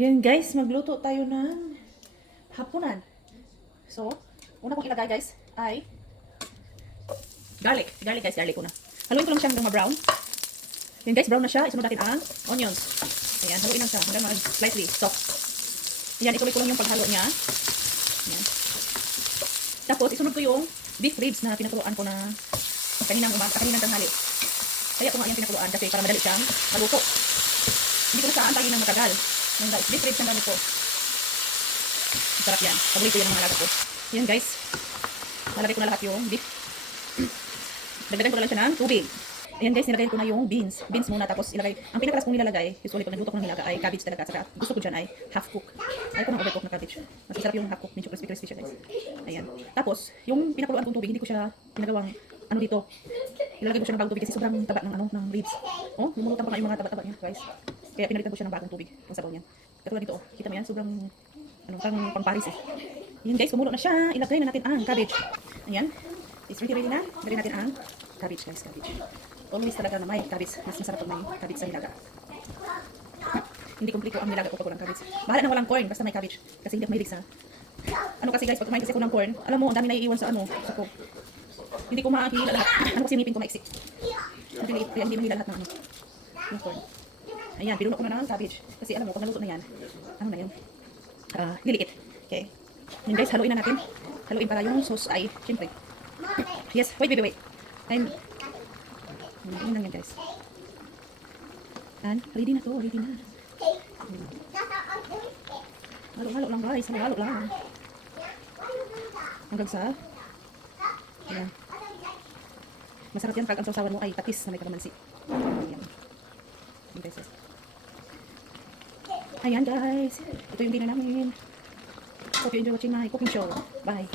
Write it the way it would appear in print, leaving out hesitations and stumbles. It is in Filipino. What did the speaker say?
Yan guys, magluto tayo ng hapunan. So, una kong ilagay guys ay garlic. Garlic guys, garlic una. Haluin ko lang siya hanggang ma-brown. Yan guys, brown na siya. Isunod natin ang onions. Ayan, haluin lang siya hanggang slightly soft. Ayan, ituloy ko lang yung paghalo niya. Ayan. Tapos, isunod ko yung beef ribs na pinakuluan ko na kaninang tanghali. Kaya ko nga yung pinakuluan kasi para madali siyang maluto. Hindi ko na siya antayin ng matagal. Yan guys, beef ribs ang gamit ko. Masarap yan. Paborito yan ng mga alaga ko. Yan guys, nalagay ko na lahat yung beef. Dagdagan ko na lang siya ng tubig. Ayan guys, nilagay ko na yung beans. Beans muna, tapos ilagay. Ang pinakalas kong nilalagay, usually pag nagluto ko ng nilaga ay cabbage talaga. Saka gusto ko dyan ay half cook. Ayaw ko ng overcook na cabbage. Mas masarap yung half cook, medyo crispy siya guys. Ayan. Tapos, yung pinakuluan kong tubig, hindi ko siya ginagawang ano dito. Ilalagay ko siya ng bagong tubig kasi sobrang taba ng ribs. Oh, lumulutan pa nga yung mga taba-taba niya guys. Kaya pinalitan ko siya ng bagong tubig, ang sabaw niya. Katulad dito, oh. Kita mo yan, sobrang pang Paris eh. Ayan guys, kumulo na siya. Ilagay na natin ang cabbage. Ayan. It's ready na. Ilagay natin ang cabbage guys, cabbage. Always talaga na may cabbage. Mas masarap pag may cabbage sa nilaga. Hindi kumpleto ang nilaga ko pag walang cabbage. Bahala na walang corn, basta may cabbage. Kasi hindi ako mahilig sa ano kasi guys, pag kumain kasi ako ng corn, alam mo, ang dami naiiwan sa sa cook. Hindi ko makakihila lahat. Ano kasi nipin ko maiksi. Hindi mahila lahat ng yung corn. Ayan, pinuno ko na ng cabbage. Kasi alam mo, pag naluto na yan, ano na yun? Lilikit. Okay. Yun guys, haluin na natin. Haluin para yung sauce ay, syempre. Yes, wait. Yun lang yan guys. And, ready na to, ready na. Halo-halo lang guys, halo-halo lang. Hanggang sa, ayan. Masarap yan pag ang sausawan mo ay tapis na may kalamansi. Ayan. Ayan guys, ito yung dinner namin. Hope you enjoy watching my cooking show. Bye.